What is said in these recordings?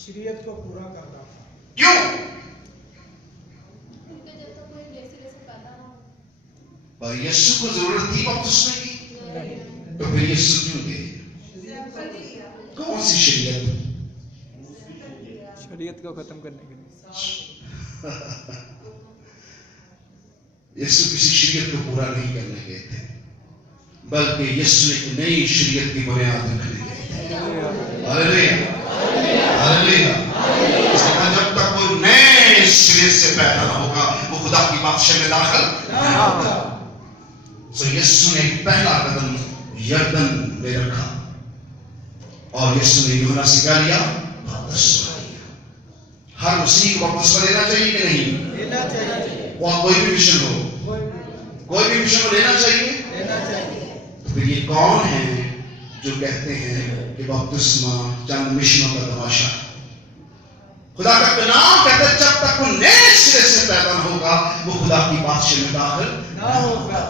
शरीयत को पूरा करना था। क्यों? क्योंकि जब तक कोई जैसे पैदा ना हो। पर यीशु को जरूरत थी बपतिस्मे की, तो फिर यीशु क्यों गए? कौन सी शरीयत? शरीयत को खत्म करने के लिए। यीशु किसी शरीयत को पूरा नहीं करने गए थे, बल्कि यीशु एक नई शरीयत की बुनियाद रखने गए थे। Hallelujah, hallelujah. इसके बाद जब तक कोई नए सिरे से पैदा न होगा, वो खुदा की बादशाह में दाखिल नहीं होगा। सो यीशु ने पहला कदम यरदन में रखा और यीशु ने यूहन्ना से क्या लिया? बपतिस्मा लिया। हर मसीह को बपतिस्मा लेना चाहिए कि नहीं? लेना चाहिए। वो कोई भी मिशन हो, कोई भी मिशन को लेना चाहिए। तो फिर ये कौन है जो कहते हैं कि बपतिस्मा चंद मिशनों का तमाशा? खुदा का कलाम कहता है जब तक वो नए सिरे से पैदा न होगा, वो खुदा की बादशाह में दाखिल ना होगा।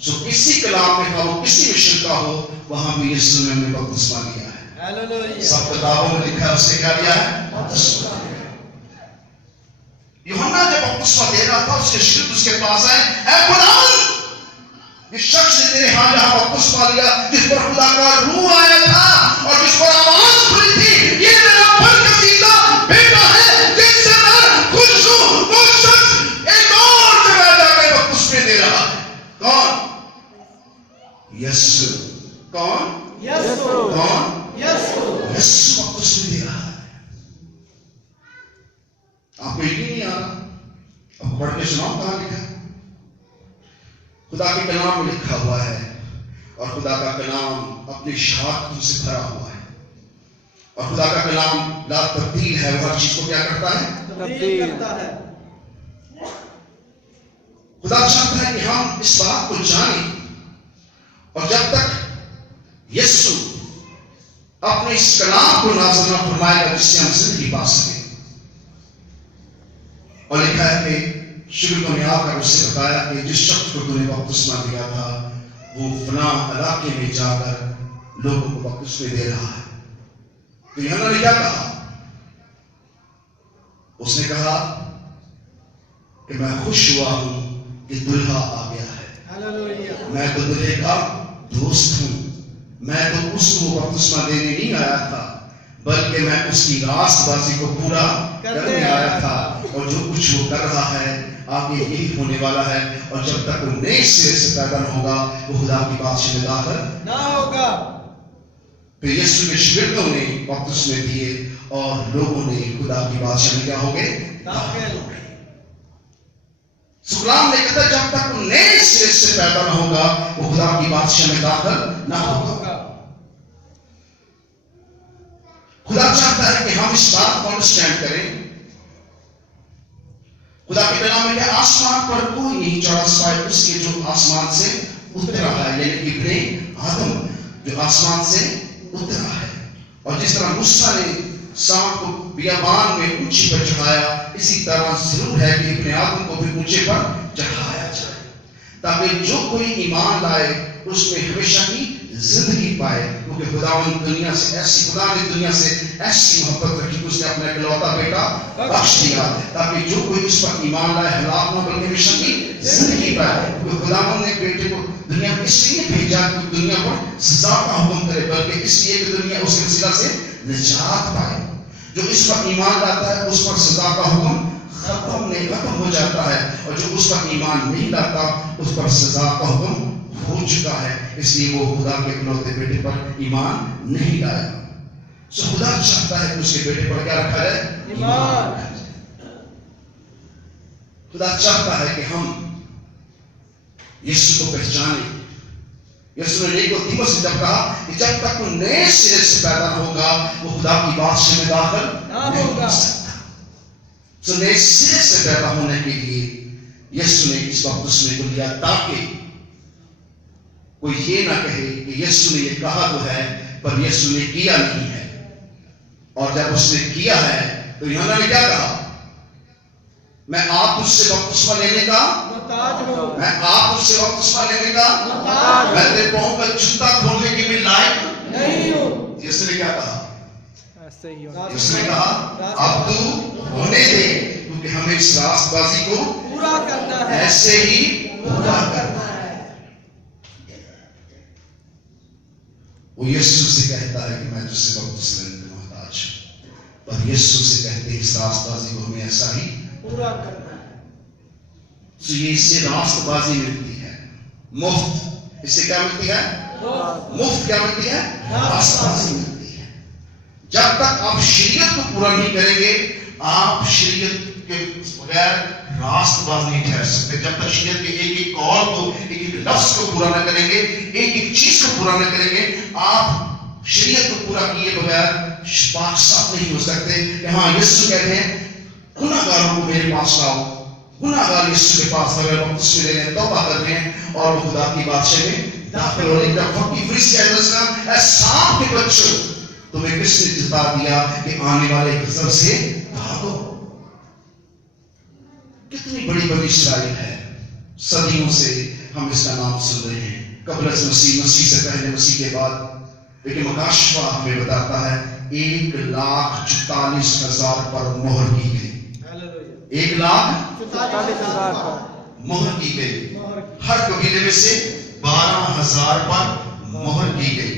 सो किसी कलाम में का हो, किसी मिशन का हो, वहां भी यीशु ने हमें बपतिस्मा लिया है। हालेलुया। सब किताबों में लिखा है उसने क्या लिया है? बपतिस्मा। यूहन्ना जब बपतिस्मा दे रहा था, उसके शिष्य उसके पास आए, ऐ खुदावंद, इस शख्स ने तेरे हाथ यहां बपतिस्मा लिया जिस पर खुदा का रूह आया था और जिस पर आवाज खुली थी, ये मेरा बरकतीदा बेटा है जिससे मैं खुश हूं। वो शख्स एक और जगह जाकर बपतिस्मे दे रहा है। कौन? यीशु। कौन? यीशु। कौन? यीशु। यीशु बपतिस्मे दे रहा है। आपको यकीन नहीं आ रहा? अब पढ़ के सुनाओ कहां लिखा है। खुदा के कलाम में लिखा हुआ है और खुदा का कलाम अपनी शहादतों से भरा हुआ है और खुदा का कलाम ला तब्दील है। वो हर चीज को क्या करता है? तब्दील करता है। खुदा चाहता है कि हम इस बात को जानें और जब तक यीशु अपने इस कलाम को नाज़िल न फरमाएगा जिससे हम जिंदगी पा सकें। और लिखा है कि शुरू में आकर उससे बताया कि जिस शख्स को तूने बपतिस्मा दिया था, वो फलां इलाके में जाकर लोगों को बपतिस्मे दे रहा है। तो यूहन्ना ने क्या कहा? उसने कहा कि मैं खुश हुआ हूं कि दुल्हा आ गया है। हालेलुया। मैं तो दुल्हे का दोस्त हूं। मैं तो उसको बपतिस्मा देने नहीं आया था, बल्कि मैं उसकी रास्तबाजी को पूरा करने आया था। और जो कुछ वो कर रहा है आगे यही होने वाला है। और जब तक वो नए सिरे से पैदा न होगा, वो खुदा की बादशाह में दाखिल ना होगा। फिर यीशु के शिगिर्दों ने बपतिस्मे दिए और लोगों ने खुदा की बादशाह में क्या हो गए? दाखिल हो गए। सुकलाम ने कहा जब तक वो नए सिरे से पैदा न होगा, वो खुदा की बादशाह में दाखिल ना होगा। खुदा चाहता है कि हम इस बात को अंडरस्टैंड करें। खुदा के कलाम में क्या आसमान पर कोई नहीं चढ़ा सिवाय उसके जो आसमान से उतरा है, यानी इब्ने आदम जो आसमान से उतरा है। और जिस तरह मूसा ने सांप को बियाबान में ऊंची पर चढ़ाया, इसी तरह जरूर है कि इब्ने आदम को भी ऊंचे पर चढ़ाया जाए, ताकि जो कोई ईमान लाए उसमें हमेशा की जिंदगी पाए। क्योंकि खुदा ने दुनिया से ऐसी मोहब्बत रखी कि उसने अपना इकलौता बेटा बख्श दिया, ताकि जो कोई इस पर ईमान लाए हलाक न बल्कि हमेशा की जिंदगी पाए। क्योंकि खुदा ने बेटे को दुनिया में इसलिए भेजा कि दुनिया पर सजा का हुक्म करे, बल्कि इसलिए कि दुनिया उसके वसीला से निजात पाए। जो इस पर ईमान लाता है उस पर सजा का हुक्म खत्म हो जाता है, और जो उस पर ईमान नहीं लाता उस पर सजा का हुक्म हो चुका है। इसलिए वो खुदा के इकलौते बेटे पर ईमान नहीं लाएगा। सो खुदा चाहता है कि उसके बेटे पर क्या रखा जाए? ईमान। खुदा चाहता है कि हम यीशु को पहचाने। यीशु ने निकोदेमुस से जब कहा कि जब तक वो नए सिरे से पैदा होगा, वो खुदा की बादशाह में दाखिल नहीं हो सकता। सो नए सिरे से पैदा होने के लिए यीशु ने इस बपतिस्मे को लिया, ताकि कोई ये ना कहे कि यीशु ने ये कहा तो है पर यीशु ने किया नहीं है। और जब उसने किया है तो यूहन्ना ने क्या कहा? मैं आप तुझसे बपतिस्मा लेने का मुहताज हूं। मैं आप तुझसे बपतिस्मा लेने का मुहताज मैं तेरे पांव का जूता खोलने के लिए लायक नहीं हूं। यीशु ने क्या कहा? से ही होना। उसने कहा अब तू होने दे, क्योंकि हमें इस रास्त बाजी को पूरा करना है। ऐसे ही पूरा करना है। वो यीशु से कहता है कि मैं तुझसे बपतिस्मा लेने को मोहताज हूं, पर यीशु से कहते हैं इस रास्तबाजी को हमें ऐसा ही पूरा करना है। तो ये इससे रास्तबाजी मिलती है मुफ्त। इससे क्या मिलती है? मुफ्त क्या मिलती है? रास्तबाजी मिलती है। जब तक आप शरीयत को पूरा नहीं करेंगे, आप शरीयत के बगैर रास्तबाज नहीं ठहर सकते। जब तक शरीयत के एक एक कौल को, एक एक लफ्ज को पूरा न करेंगे, एक एक चीज को पूरा न करेंगे, आप शरीयत को पूरा किए बगैर पाक साफ नहीं हो सकते। यहाँ यीशु कहते हैं गुनाहगारों को मेरे पास लाओ। गुनाहगार यीशु के पास अगर बपतिस्मा ले लें, तौबा करते हैं और वो खुदा की बादशाह में दाखिल होने का फकी फरिश्ते कहते हैं सांप के बच्चों, तुम्हें किसने जिता दिया कि आने वाले गजब से भागो। कितनी बड़ी बड़ी इसराइल है, सदियों से हम इसका नाम सुन रहे हैं, कब्र मसीह, मसीह से पहले, मसीह के बाद। लेकिन मकाशवा हमें बताता है 1,44,000 पर मोहर की गई। 44,000 पर मोहर की गई। हर कबीले में से 12,000 पर मोहर की गई।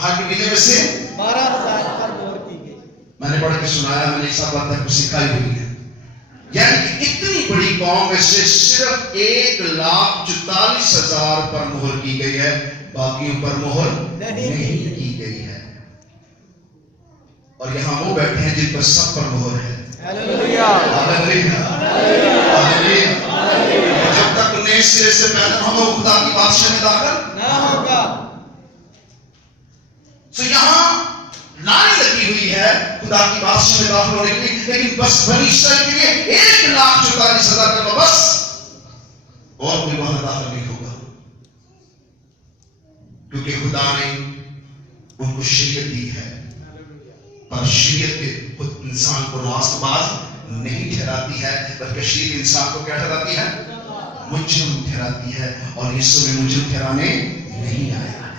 हर कबीले में से 12,000 पर मोहर की गई। मैंने पढ़ के सुनाया, मैंने इस बात तक सिखाई हुई है। यानी कि इतनी बड़ी कौम में से सिर्फ 1,44,000 पर मोहर की गई है, बाकियों पर मोहर नहीं की गई है। और यहाँ वो बैठे हैं जिन पर सब पर मोहर है। Hallelujah, hallelujah, hallelujah. जब तक नए सिरे से पैदा हम लोग खुदा की बादशाह में दाखिल ना होगा। तो यहाँ लाइन लगी हुई है खुदा की बादशाह में दाखिल होने के लिए, लेकिन बस बनी इसराइल के लिए 1,44,000 कर लो बस, और कोई वहां दाखिल नहीं होगा, क्योंकि खुदा ने उनको शरीयत दी है। पर शरीयत के खुद इंसान को रास्तबाज नहीं ठहराती है, बल्कि शरीयत इंसान को क्या ठहराती है? मुजरिम ठहराती है। और यीशु में मुजरिम ठहराने नहीं आया है।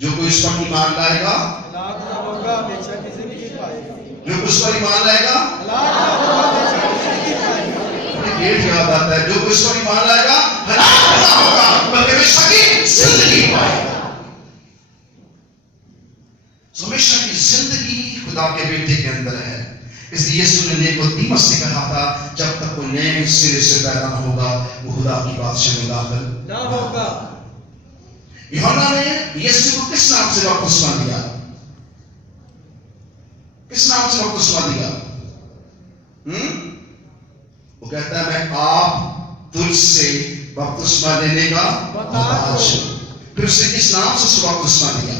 जो कोई इस पर ईमान लाएगा हलाक ना होगा, हमेशा की जिंदगी पाएगा। जो उस पर ईमान लाएगा हलाक ना होगा, हमेशा की जिंदगी पाएगा। पेट याद आता है, जो उस पर ईमान लाएगा हलाक ना होगा, बल्कि हमेशा की जिंदगी पाएगा। हमेशा की जिंदगी खुदा के बेटे के अंदर है। इसलिए यीशु ने निकोदेमुस से कहा था जब तक वो नए सिरे से पैदा न होगा, वो खुदा की बादशाह में दाखिल ना होगा। यूहन्ना ने यीशु को किस नाम से बपतिस्मा दिया? किस नाम से बपतिस्मा दिया? वो कहता है मैं आप तुझसे बपतिस्मा लेने का मोहताज हूं। फिर उसने किस नाम से बपतिस्मा दिया?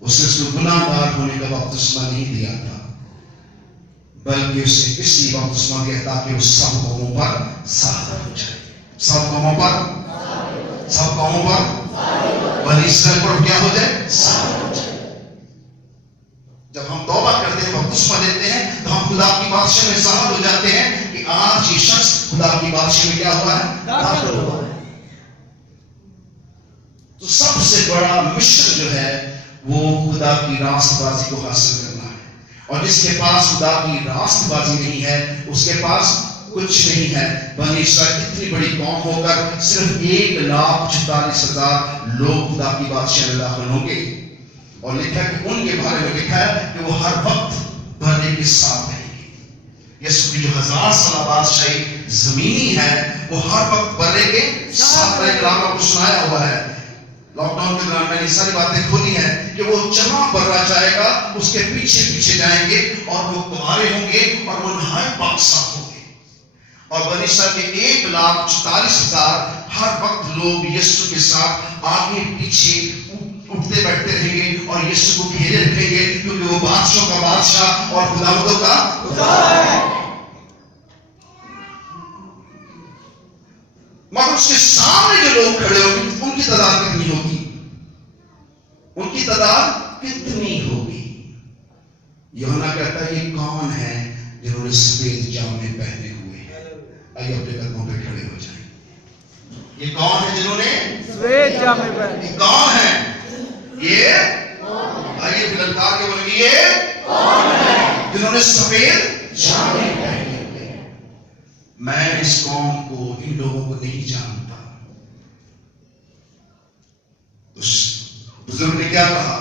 उसने उसको गुनाहगार होने का बपतिस्मा नहीं दिया था, बल्कि उसने इसलिए बपतिस्मा दिया ताकि वो सब कौमों पर सादर हो जाए। सब कौमों पर बनी इसराइल पर क्या हो जाए? सादर हो जाए। जब हम तौबा करते हैं, बपतिस्मा लेते हैं, तो हम खुदा की बादशाह में शामिल हो जाते हैं कि आज ये शख्स खुदा की बादशाह में क्या हुआ है? दाखिल हुआ है। तो सबसे बड़ा मिशन जो है वो खुदा की रास्तबाजी को हासिल करना है। और जिसके पास खुदा की रास्तबाजी नहीं है, उसके पास कुछ नहीं है। बनी इसराइल इतनी बड़ी कौम होकर सिर्फ 1,44,000 लोग खुदा की बादशाह में दाखिल होंगे। और लिखा है कि उनके बारे में लिखा है कि वो हर वक्त बर्रे के साथ रहेंगे। यीशु की जो 1000 साल बादशाही जमीनी है, वो हर वक्त बर्रे के साथ रहेंगे। आपको सुनाया हुआ है लॉकडाउन के दौरान मैंने सारी बातें खोली हैं कि वो जहां बर्रा जाएगा उसके पीछे पीछे जाएंगे और वो कुमारे होंगे और वो नहाए पाक साफ होंगे। और बनी इसराइल के 1,44,000 हर वक्त लोग यीशु के साथ आगे पीछे उठते बैठते रहेंगे और यीशु को घेरे रखेंगे, क्योंकि वो बादशाह का बादशाह और खुदावंदों का खुदा है। मगर उसके सामने जो लोग खड़े होंगे उनकी तादाद कितनी होगी? उनकी तादाद कितनी होगी? यूहन्ना कहता है ये कौन है जिन्होंने सफेद जामे पहने हुए हैं? आइए अपने कदमों पे खड़े हो जाएं। ये कौन है जिन्होंने सफेद जामे पहने? कौन है? یہ آئیے للکار کے بولیں گے یہ جنہوں نے سفید جامے پہنے ہوئے. میں اس قوم کو ان لوگوں کو نہیں جانتا. اس بزرگ نے کیا کہا؟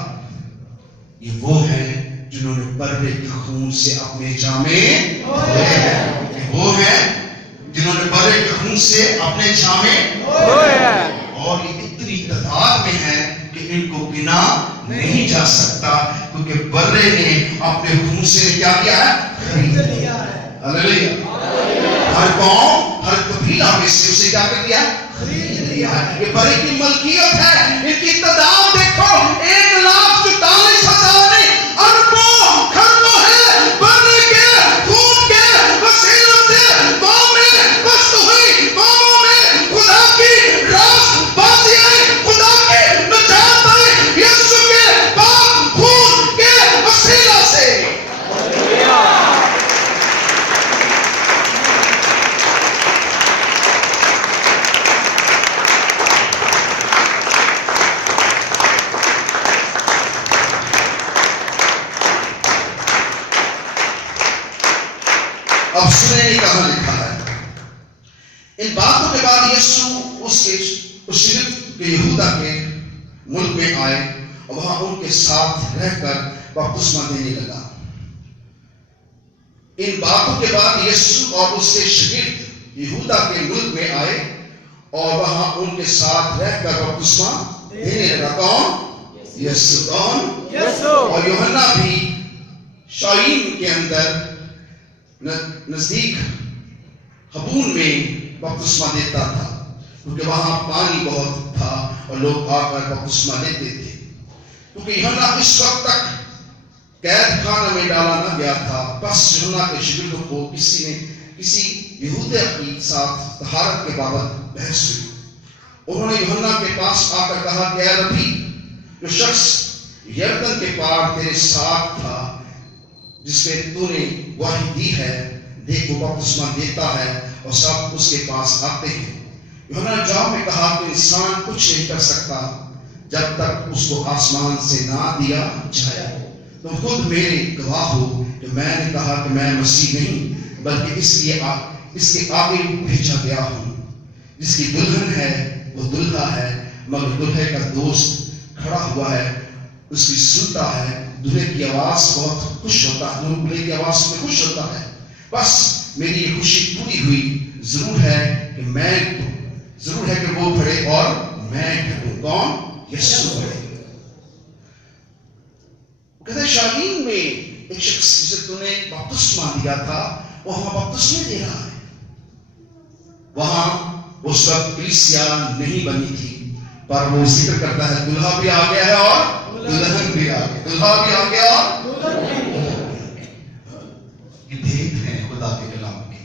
یہ وہ ہیں جنہوں نے برے کے خون سے اپنے جامے دھوئے ہیں. یہ وہ ہیں جنہوں نے برے کے خون سے اپنے جامے دھوئے ہیں. اور یہ اتنی تعداد میں ہیں کہ ان کو گنا نہیں جا سکتا کیونکہ برے نے اپنے خون سے کیا کیا ہے؟ خرید لیا ہے. ہاللیلویہ. ہر قوم ہر قبیلہ میں سے اسے کیا کر دیا؟ خرید لیا ہے. یہ برے کی ملکیت ہے. ان کی تعداد دیکھو 1,44,000 نہیں اربوں خربوں ہے. برے کے خون کے وسیلوں سے قومیں بست ہوئی. قوموں میں خدا کی راست بازی آئی. خدا کی نجات آئی یسوع کے پاک خون کے وسیلہ سے. اب سنیں کہاں لکھا ہے. ان باتوں کے بعد یسوع اس شگرد کے یہودا کے ملک میں آئے اور وہاں ان کے ساتھ رہ کر بپتسمہ دینے لگا. ان باتوں کے بعد یسوع اور اس کے شگرد یہودا کے ملک میں آئے اور وہاں ان کے ساتھ رہ کر بپتسمہ دینے لگا. کون؟ یسوع. کون؟ یسوع. اور یوحنا بھی شعیم کے اندر نزدیک حبون میں بپتسمہ دیتا تھا کیونکہ وہاں پانی بہت تھا اور لوگ آ کر بپتسمہ لیتے تھے. کیونکہ یوحنا اس وقت تک قید خانہ میں ڈالا نہ گیا تھا. بس یوحنا کے شاگردوں کو کسی یہودی کے ساتھ طہارت کے بابت بحث ہوئی. انہوں نے یوحنا کے پاس آ کر کہا کہ اے ربی، جو شخص یردن کے پار تیرے ساتھ تھا جس پہ تو نے وحی دی ہے، دیکھ وہ بپتسمہ دیتا ہے اور سب اس کے پاس آتے ہیں. یوحنا نے جواب میں کہا کہ انسان کچھ نہیں کر سکتا جب تک اس کو آسمان سے نہ دیا جائے. تم خود میرے گواہ ہو کہ میں نے کہا کہ میں مسیح نہیں بلکہ اس کے آگے بھیجا گیا ہوں. جس کی دلہن ہے وہ دلہا ہے، مگر دلہے کا دوست کھڑا ہوا ہے، اس کی سنتا ہے. دلہے کی آواز بہت خوش ہوتا ہے، دلہے کی آواز میں خوش ہوتا ہے. بس میری یہ خوشی پوری ہوئی. ضرور ہے کہ وہ بڑھے اور میں گھٹوں. کون؟ یسوع بڑھے. کہتے ہیں شالیم میں ایک شخص جسے تو نے بپتسمہ دیا تھا وہ وہاں بپتسمہ دے رہا ہے. وہاں اس وقت کلیسیا نہیں بنی تھی پر وہ ذکر کرتا ہے دلہا بھی آ گیا ہے اور دلہن بھی آ گیا. دلہا بھی آ گیا اور یہ بھید ہیں خدا کے کلام کے.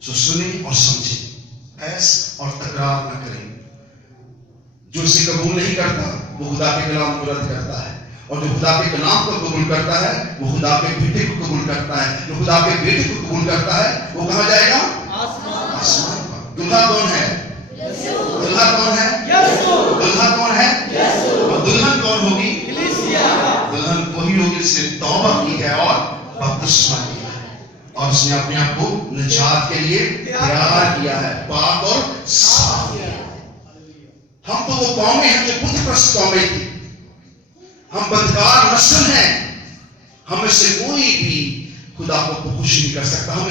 سو سنیں اور سمجھیں، ایس اور تکرار نہ کریں. جو اسے قبول نہیں کرتا وہ خدا کے کلام کو رد کرتا ہے، اور جو خدا کے کلام کو قبول کرتا ہے وہ خدا کے بیٹے کو قبول کرتا ہے. جو خدا کے بیٹے کو قبول کرتا ہے وہ کہاں جائے گا؟ آسمان پر. دلہا کون ہے؟ دلہا کون ہے؟ دلہا کون ہے؟ اور دلہن کون ہوگی؟ دلہن وہی ہوگی جس نے توبہ کی ہے اور بپتسمہ لیا ہے اور اس نے اپنے آپ کو نجات کے لیے تیار کیا ہے، پاک اور صاف کیا ہے. ہم تو وہ قومیں ہیں جو بت پرست قومیں تھی. ہم بدکار نسل ہیں. ہم میں سے کوئی بھی خدا کو خوش نہیں کر سکتا. ہم